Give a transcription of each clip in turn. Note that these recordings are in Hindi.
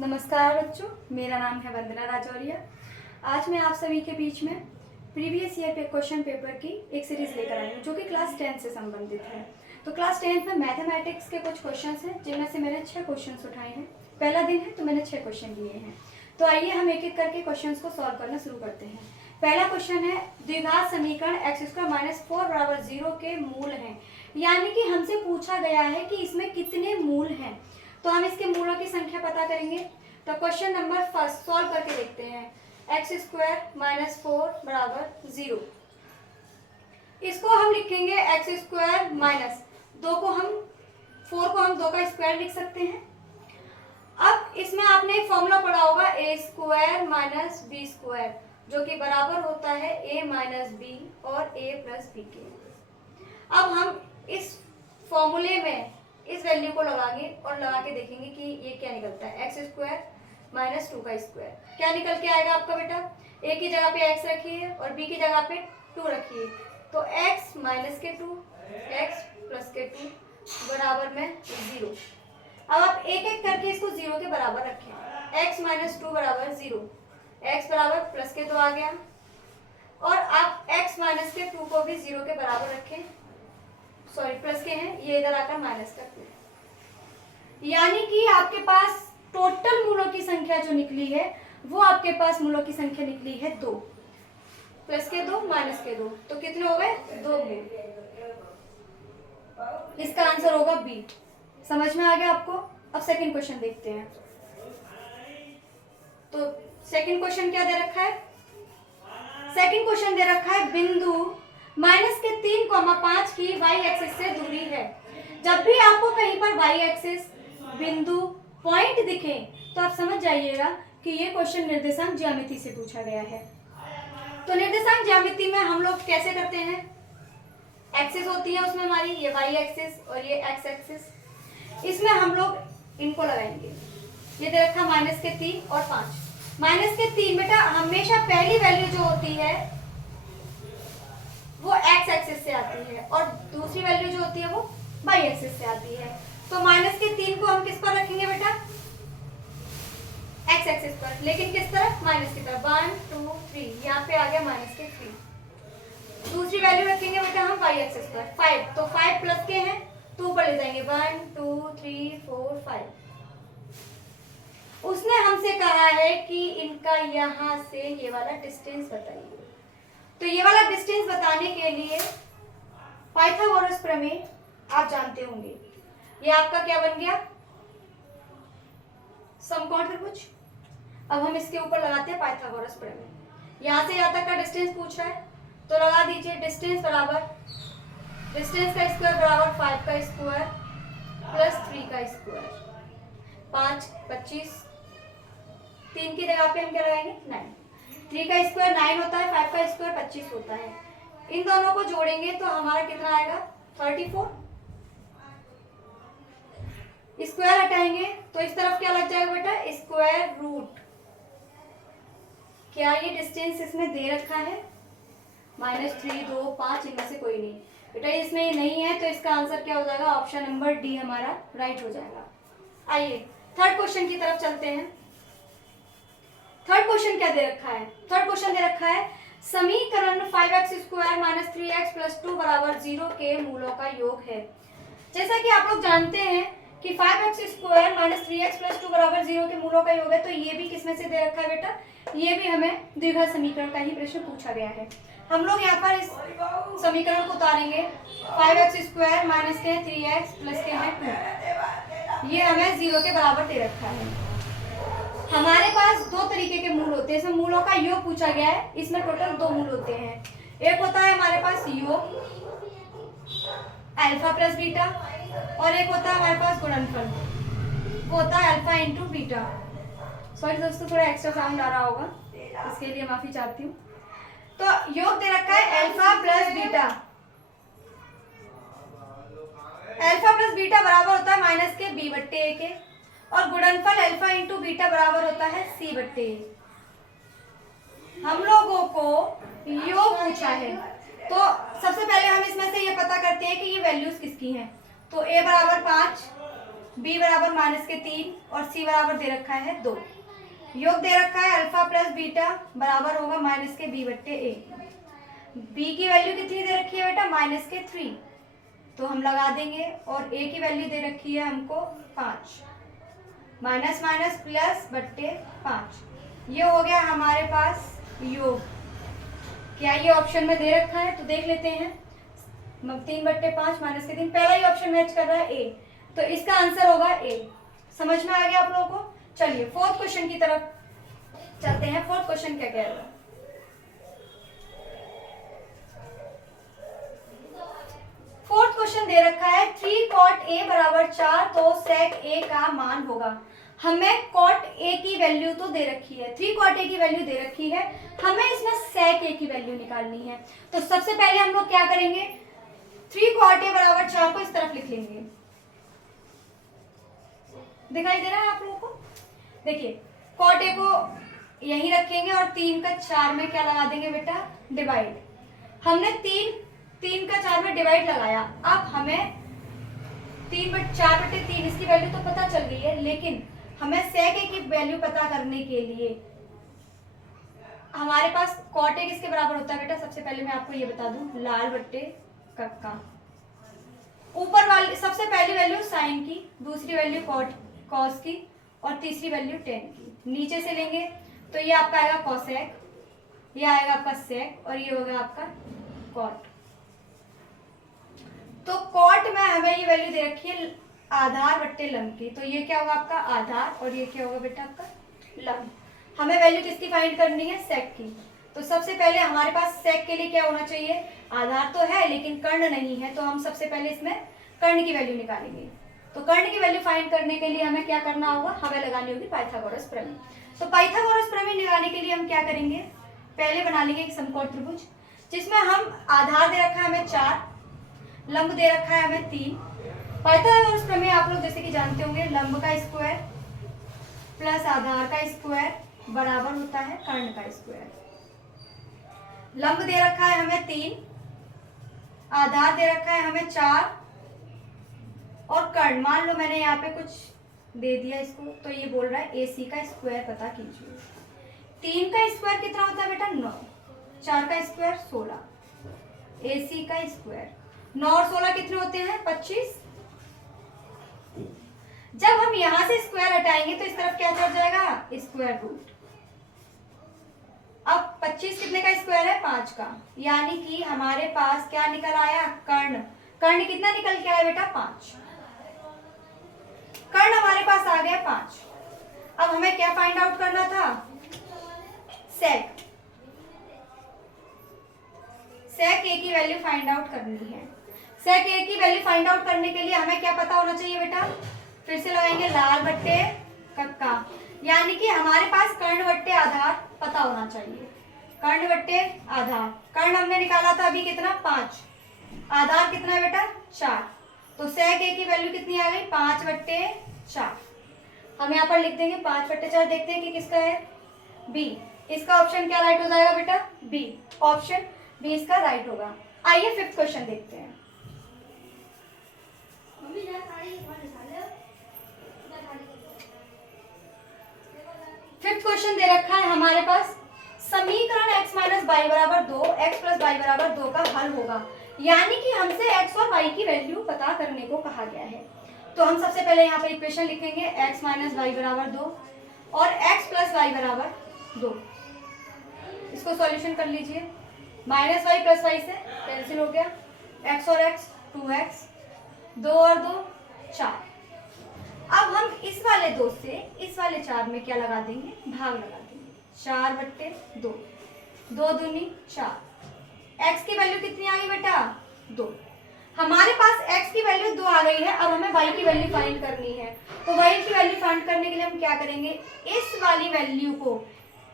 नमस्कार बच्चों, मेरा नाम है वंदना राजौरिया। आज मैं आप सभी के बीच में प्रीवियस ईयर पे क्वेश्चन पेपर की एक सीरीज लेकर आई हूँ जो कि क्लास 10 से संबंधित है। तो क्लास 10 में मैथमेटिक्स के कुछ क्वेश्चंस हैं जिनमें से मैंने 6 क्वेश्चंस उठाए हैं। पहला दिन है तो मैंने 6 क्वेश्चन लिए हैं। तो आइए हम एक एक करके क्वेश्चंस को सॉल्व करना शुरू करते हैं। पहला क्वेश्चन है, द्विघात समीकरण x² - 4 = 0 के मूल हैं। यानी कि हमसे पूछा गया है कि इसमें कितने मूल हैं। तो हम इसके मूलों की संख्या पता करेंगे। तो क्वेश्चन नंबर फर्स्ट सॉल्व करके देखते हैं। x² - 4 = 0। इसको हम लिखेंगे x² माइनस 2 को हम 4 को हम 2 का स्क्वायर लिख सकते हैं। अब इसमें आपने एक फॉर्मूला पढ़ा होगा a² - b² जो कि बराबर होता है a - b और a + b के। अब हम इस फॉर्मूले में इस वैल्यू को लगाएंगे और लगा के देखेंगे कि ये क्या निकलता है। x² - 2 का स्क्वायर क्या निकल के आएगा आपका बेटा। a की जगह पे x रखिए और b की जगह पे 2 रखिए। तो x - के 2 x + के 2 बराबर में 0। अब आप एक एक करके इसको 0 के बराबर रखें। x - 2 बराबर 0, x बराबर प्लस के 2 आ गया। और आप x माइनस के 2 को भी 0 के बराबर रखें। सॉरी प्लस के हैं, ये इधर आकर माइनस का 2। यानी कि आपके पास टोटल मूलों की संख्या जो निकली है वो आपके पास मूलों की संख्या निकली है 2। प्लस के 2 माइनस के 2 तो कितने हो गए 2 मूल। इसका आंसर होगा बी। समझ में आ गया आपको। अब सेकंड क्वेश्चन देखते हैं। तो सेकंड क्वेश्चन क्या दे रखा है। सेकंड क्वेश्चन दे रखा है, बिंदु -3,5 की y एक्सिस से दूरी है। जब भी आपको कहीं पर y एक्सिस बिंदु पॉइंट दिखे तो आप समझ जाइएगा कि ये क्वेश्चन निर्देशांक ज्यामिति से पूछा गया है। तो निर्देशांक ज्यामिति में हम लोग कैसे करते हैं, एक्सिस होती है उसमें हमारी ये y एक्सिस और ये x एक्सिस। इसमें हम लोग इनको लगाएंगे। ये दे रखा -3 और 5। -3 बेटा हमेशा पहली वैल्यू जो होती है वो x एक्सिस से आती है और दूसरी वैल्यू जो होती है वो y एक्सिस से आती है। तो -3 को हम किस पर रखेंगे बेटा, x एक्सिस पर, लेकिन किस तरफ, माइनस की तरफ। 1 2 3 यहाँ पे आ गया -3। दूसरी वैल्यू रखेंगे बेटा हम y एक्सिस पर 5। तो 5 प्लस के हैं तो ऊपर ले जाएंगे 1 2 3 4 5। उसने हमसे कहा है कि इनका यहां से ये वाला डिस्टेंस बताइए। तो ये वाला डिस्टेंस बताने के लिए पाइथागोरस प्रमेय आप जानते होंगे। ये आपका क्या बन गया, समकोण त्रिभुज। अब हम इसके ऊपर लगाते हैं पाइथागोरस प्रमेय। यहां से यहां तक का डिस्टेंस पूछ रहा है तो लगा दीजिए डिस्टेंस बराबर, डिस्टेंस का स्क्वायर बराबर 5 का स्क्वायर प्लस 3 का स्क्वायर। 5 25, 3 की जगह पे हम क्या लगाएंगे 9। 3 का स्क्वायर 9 होता है, 5 का स्क्वायर 25 होता है। इन दोनों को जोड़ेंगे तो हमारा कितना आएगा 34। स्क्वायर हटाएंगे तो इस तरफ क्या लग जाएगा बेटा, स्क्वायर रूट। क्या ये डिस्टेंस इसमें दे रखा है, -3 2 5 इनमें से कोई नहीं बेटा, इसमें ये नहीं है। तो इसका आंसर क्या हो जाएगा, ऑप्शन नंबर डी हमारा राइट हो जाएगा। आइए थर्ड क्वेश्चन की तरफ चलते हैं। थर्ड क्वेश्चन क्या दे रखा है, थर्ड क्वेश्चन दे रखा है, समीकरण 5x² - 3x + 2 = 0 के मूलों का योग है। जैसा कि आप लोग जानते हैं कि 5x² - 3x + 2 = 0 के मूलों का योग है। तो ये भी किसमें से दे रखा है बेटा, ये भी हमें द्विघात समीकरण का ही प्रश्न पूछा गया है। हम लोग यहाँ पर इस समीकरण को उतारेंगे। 5x² माइनस के 3x प्लस के हैं 2, ये हमें 0 के बराबर दे रखा है। हमारे पास दो तरीके के मूल होते हैं। इसमें मूलों का योग पूछा गया है। इसमें टोटल 2 मूल होते हैं। एक होता है हमारे पास योग अल्फा प्लस बीटा और एक होता है हमारे पास गुणनफल, वो होता है अल्फा इंटू बीटा। सॉरी दोस्तों, थोड़ा एक्स्ट्रा साउंड आ रहा होगा, इसके लिए माफी चाहती हूँ। तो योग दे रखा है alpha plus beta. Alpha plus beta बराबर होता है माइनस के b/a के और गुणनफल अल्फा इंटू बीटा बराबर होता है c/a। हम लोगों को योग पूछा है तो सबसे पहले हम इसमें से ये पता करते हैं कि ये वैल्यूज किसकी हैं। तो a बराबर 5 b बराबर -3 और c बराबर दे रखा है 2। योग दे रखा है अल्फा प्लस बीटा बराबर होगा -b/a। b की वैल्यू कितनी दे रखी है बेटा -3, तो हम लगा देंगे। और a की वैल्यू दे रखी है हमको 5, माइनस माइनस प्लस बट्टे 5। ये हो गया हमारे पास योग। क्या ये ऑप्शन में दे रखा है? तो देख लेते हैं। 3/5 -3, पहला ही ऑप्शन मैच कर रहा है ए, तो इसका आंसर होगा ए। समझ में आ गया आप लोगों को? चलिए फोर्थ क्वेश्चन की तरफ चलते हैं। फोर्थ क्वेश्चन क्या कह रहा है? फोर्थ क्वेश्चन दे रखा है 3 cot a बराबर 4, तो sec a का मान होगा। हमें cot a की वैल्यू तो दे रखी है, 3 cot a की वैल्यू दे रखी है, हमें इसमें sec a की वैल्यू निकालनी है। तो सबसे पहले हम लोग क्या करेंगे, 3 cot a बराबर 4 को इस तरफ लिख लेंगे। दिखाई दे रहा है आप लोगों को? देखिए cot a को यहीं रखेंगे और 3 का 4 में क्या लगा देंगे बेटा, डिवाइड। हमने 3 का 4 में डिवाइड लगाया। अब हमें 4/3 इसकी वैल्यू तो पता चल गई है, लेकिन हमें sec a की वैल्यू पता करने के लिए हमारे पास cot a किसके बराबर होता है बेटा? सबसे पहले मैं आपको ये बता दूं, लाल बट्टे कक्का। ऊपर वाली सबसे पहली वैल्यू साइन की, दूसरी वैल्यू कॉस की और तीसरी वैल्यू tan की। नीचे से लेंगे तो ये आपका आएगा cosec, ये आएगा आपका sec और ये होगा आपका cot। तो cot में हमें ये वैल्यू दे रखी है आधार बट्टे लंब की, तो ये क्या होगा आपका आधार और ये क्या होगा बेटा आपका लंब। हमें वैल्यू किसकी फाइंड करनी है? sec की। तो सबसे पहले हमारे पास sec के लिए क्या होना चाहिए? आधार तो है लेकिन कर्ण नहीं है, तो हम सबसे पहले इसमें कर्ण की वैल्यू निकालेंगे। तो कर्ण की वैल्यू फाइंड करने के लिए हमें क्या करना होगा? हमें लगानी होगी पाइथागोरस प्रमेय। तो पाइथागोरस प्रमेय लगाने के लिए हम क्या करेंगे? पहले बना लेंगे एक समकोण त्रिभुज, जिसमें हम आधार दे रखा है हमें 4, लंब दे रखा है हमें 3। पाइथागोरस प्रमेय आप लोग जैसे कि जानते होंगे, लंब का स्क्वायर प्लस आधार का स्क्वायर बराबर होता है कर्ण का स्क्वायर। लंब दे रखा है हमें 3, आधार दे रखा है हमें 4 और कर्ण मान लो मैंने यहाँ पे कुछ दे दिया इसको, तो ये बोल रहा है AC का स्क्वायर पता कीजिए। 3 का स्क्वायर कितना होता है बेटा? 9, 4 का स्क्वायर 16, AC का स्क्वायर 9 और 16 कितने होते हैं? 25। जब हम यहां से स्क्वायर हटाएंगे तो इस तरफ क्या चढ़ जाएगा? Square root. अब 25 कितने का स्क्वायर है? 5 का, यानी कि हमारे पास क्या निकल आया? कर्ण। कर्ण कितना निकल के आया बेटा? 5। कर्ण हमारे पास आ गया 5। अब हमें क्या फाइंड आउट करना था? sec a की वैल्यू फाइंड आउट करनी है। sec a की वैल्यू फाइंड आउट करने के लिए हमें क्या पता होना चाहिए बेटा? फिर से लगाएंगे लाल बट्टे कक्का, यानी कि हमारे पास कर्ण बट्टे आधार पता होना चाहिए। कर्ण बट्टे आधार, कर्ण हमने निकाला था अभी कितना? 5, आधार कितना है बेटा? 4। तो sec a की वैल्यू कितनी आ गई? 5/4। हम यहाँ पर लिख देंगे 5/4। देखते हैं कि किसका है? बी। इसका ऑप्शन क्या राइट हो जाएगा बेटा? बी। ऑप्शन बी इसका राइट होगा। आइए फिफ्थ क्वेश्चन देखते हैं। फिफ्थ क्वेश्चन दे रखा है हमारे पास, समीकरण x माइनस वाई बराबर 2, x प्लस वाई बराबर 2 का हल होगा, यानी कि हमसे x और y की वैल्यू पता करने को कहा गया है। तो हम सबसे पहले यहाँ पर इक्वेशन लिखेंगे x माइनस वाई बराबर 2 और x प्लस वाई बराबर 2। इसको सॉल्यूशन कर लीजिए। माइनस वाई प्लस वाई से कैंसिल हो गया, x और x 2x, 2 और 2 4। अब हम इस वाले 2 से इस वाले 4 में क्या लगा देंगे? भाग लगा देंगे। 4/2, 2 दूनी 4। x की वैल्यू कितनी आ गई बेटा? 2। हमारे पास x की वैल्यू 2 आ गई है। अब हमें y की वैल्यू फाइंड करनी है। तो y की वैल्यू फाइंड करने के लिए हम क्या करेंगे? इस वाली वैल्यू को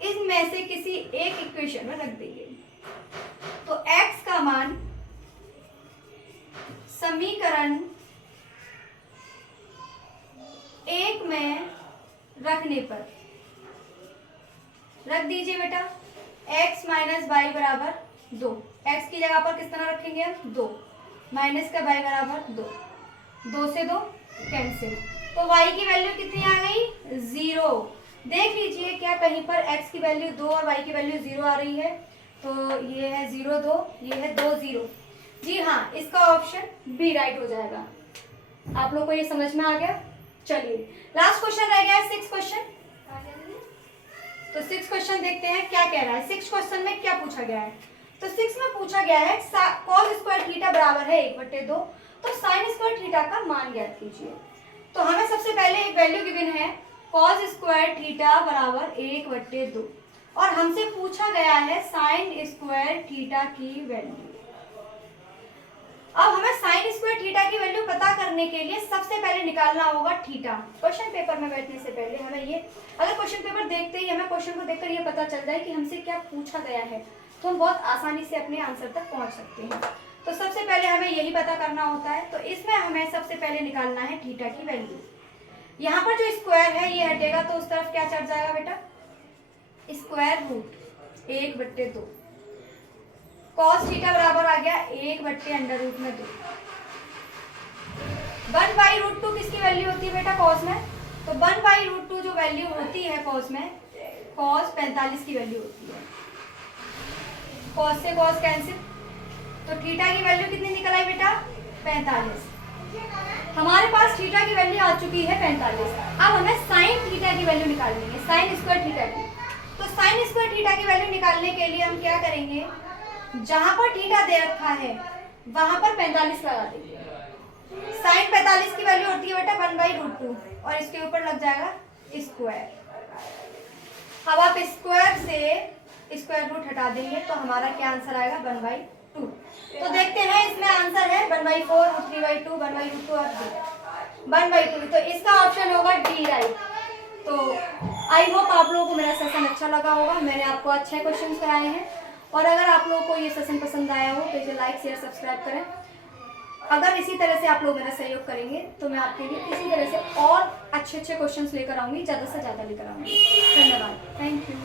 इसमें से किसी एक इक्वेशन में रख देंगे। तो x का मान समीकरण 1 में रखने पर रख दीजिए बेटा। x माइनस वाई बराबर 2, x की जगह पर किस तरह रखेंगे हम? 2, माइनस का y बराबर 2, 2 से 2 कैंसिल, तो y की वैल्यू कितनी आ गई 0। देख लीजिए क्या कहीं पर x की वैल्यू 2 और y की वैल्यू 0 आ रही है। तो ये है 0 2, ये है 2 0। जी हाँ, इसका ऑप्शन बी राइट हो जाएगा। आप लोग को ये समझ में आ गया। चलिए लास्ट क्वेश्चन रह गया है 6 क्वेश्चन। तो 6 क्वेश्चन देखते हैं क्या कह रहा है। 6 क्वेश्चन में क्या पूछा गया है। तो 6 में पूछा गया है cos स्क्वायर थीटा बराबर है 1/2, तो sin स्क्वायर थीटा का मान ज्ञात कीजिए। तो हमें सबसे पहले एक वैल्यू गिवन है cos स्क्वायर थीटा बराबर 1/2 और हमसे पूछा गया है sin स्क्वायर थीटा की वैल्यू। अब हमें sin स्क्वायर थीटा की वैल्यू पता करने के लिए सबसे पहले निकालना होगा थीटा। क्वेश्चन पेपर में बैठने से पहले हमें ये, अगर क्वेश्चन पेपर देखते ही हमें क्वेश्चन को देखकर ये पता चल जाए कि हमसे क्या पूछा गया है, तो हम बहुत आसानी से अपने आंसर तक पहुंच सकते हैं। तो सबसे पहले हमें यही पता करना होता है। तो इसमें हमें सबसे पहले निकालना है थीटा की वैल्यू। यहाँ पर जो स्क्वायर है ये हटेगा तो उस तरफ क्या चढ़ जाएगा बेटा, स्क्वायर रूट 1/2। कॉस थीटा बराबर आ गया 1/√2। 1/√2 किसकी वैल्यू होती है बेटा कॉस में। तो 1/√2 जो वैल्यू होती है कॉस में, कॉस 45 की वैल्यू होती है। कॉस से कॉस कैंसिल, तो थीटा की वैल्यू कितनी निकल आई बेटा 45। हमारे पास थीटा की वैल्यू आ चुकी है 45। अब हमें साइन थीटा की वैल्यू निकालनी है, साइन स्क्वायर थीटा की। तो साइन स्क्वायर थीटा की वैल्यू निकालने के लिए हम क्या करेंगे, जहां पर थीटा दे रखा है वहां पर 45 लगा देंगे। साइन 45 की वैल्यू होती है बेटा 1/√2 और इसके ऊपर लग जाएगा स्क्वायर। अब आप स्क्वायर से स्क्वायर रूट हटा देंगे तो हमारा क्या आंसर आएगा 1/2। तो देखते हैं इसमें आंसर है 1/4, 3/2, 1/√2 और 1/2। तो इसका ऑप्शन होगा डी राइट। तो आई होप आप लोगों को मेरा सेशन अच्छा लगा होगा। मैंने आपको अच्छे क्वेश्चन कराए हैं और अगर आप लोगों को ये सेशन पसंद आया हो तो इसे लाइक शेयर सब्सक्राइब करें। अगर इसी तरह से आप लोग मेरा सहयोग करेंगे तो मैं आपके लिए इसी तरह से और अच्छे क्वेश्चंस लेकर आऊँगी, ज़्यादा से ज़्यादा लेकर आऊँगी। धन्यवाद, थैंक यू।